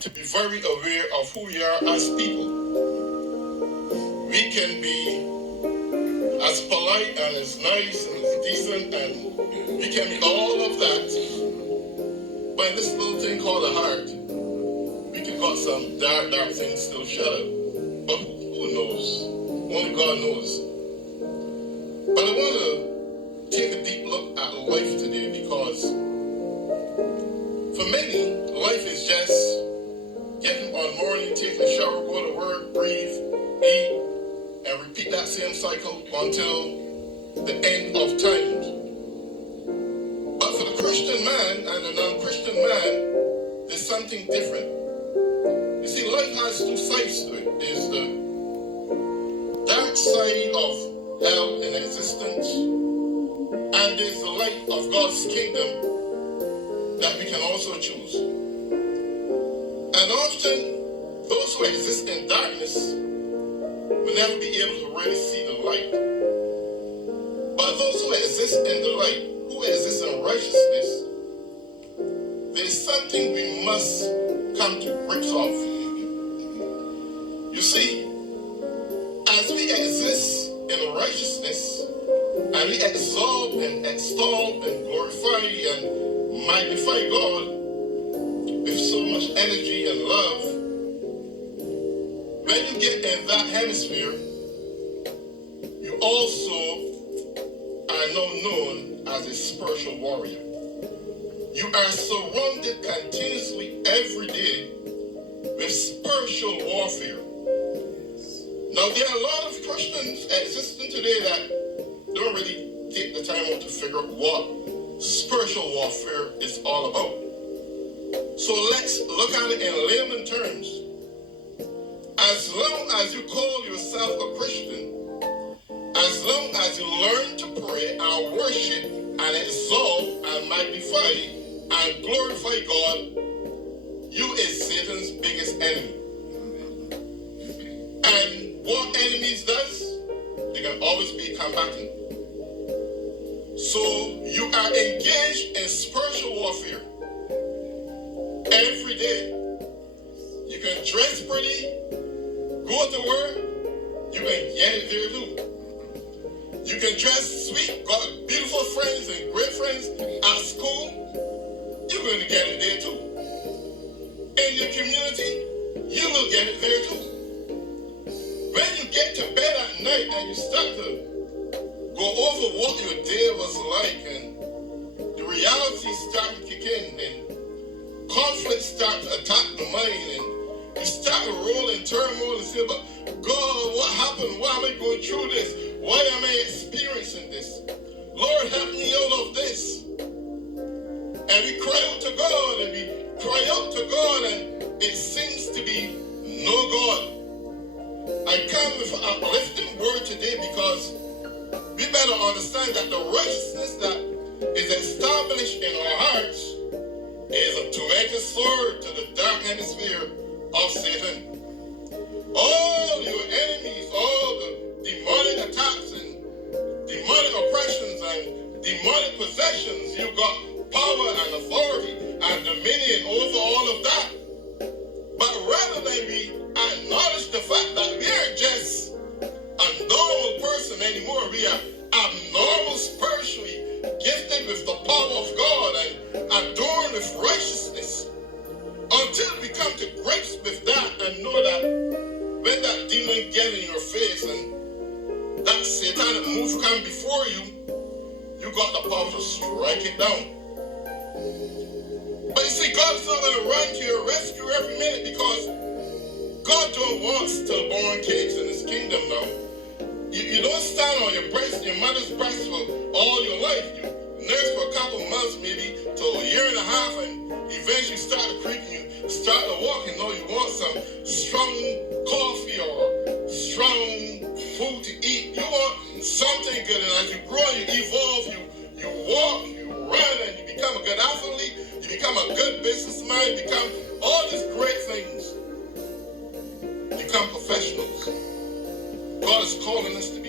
to be very aware of who we are as people. We can be as polite and as nice and as decent, and we can be all of that. But in this little thing called the heart, we can got some dark things still shut up. But who knows? Only God knows. But I want to take a deep look at life today, because for many, life is just getting up one morning, taking a shower, go to work, breathe, eat, and repeat that same cycle until the end of time. But for the Christian man and the non-Christian man, there's something different. You see, life has two sides to it. There's the dark side of hell in existence, and there's the light of God's kingdom that we can also choose. And often, those who exist in darkness will never be able to really see the light. But those who exist in the light, who exist in righteousness, there's something we must come to grips of. You see, as we exist in righteousness, and we exalt and extol and glorify and magnify God with so much energy and love, when you get in that hemisphere, you also are now known as a spiritual warrior. You are surrounded continuously every day with spiritual warfare. Now, there are a lot of Christians existing today that don't really take the time out to figure out what spiritual warfare is all about. So let's look at it in layman terms. As long as you call yourself a Christian, as long as you learn to pray and worship and exalt and magnify and glorify God, you is Satan's biggest enemy. And what enemies does, they can always be combatant. So you are engaged in spiritual warfare every day. You can dress pretty, go to work, you can get it there too. You can dress sweet, got beautiful friends and great friends at school, you're going to get it there too. In your community, you will get it there too. When you get to bed at night and you start to go over what your day was like, and the reality start to kick in, and conflicts start to attack the mind, and you start to roll in turmoil and say, but God, what happened? Why am I going through this? Why am I experiencing this? Lord, help me out of this. And we cry out to God, and we cry out to God, and it seems to be no God. I come with an uplifting word today because we better understand that the righteousness that is established in our hearts is a two-edged sword to the dark hemisphere of Satan. All your enemies, all the demonic attacks and demonic oppressions and demonic possessions, you got power and authority and dominion over all of that. But rather than we acknowledge the fact that we aren't just a normal person anymore, we are abnormal spiritually, gifted with the power of God and adorned with righteousness. Until we come to grips with that and know that when that demon get in your face and that satanic move come before you, you got the power to strike it down. But you see, God's not going to run to your rescue every minute, because God don't want stillborn kids in his kingdom now. You don't stand on your breast, your mother's breast for all your life. You nurse for a couple months, maybe to a year and a half, and eventually start to creep and you start to walk, and know you want some strong coffee or strong food to eat. You want something good, and as you grow, you evolve, you walk, you run, and you become a good athlete. You become a good businessman, you become all these great things. Become professionals. God is calling us to be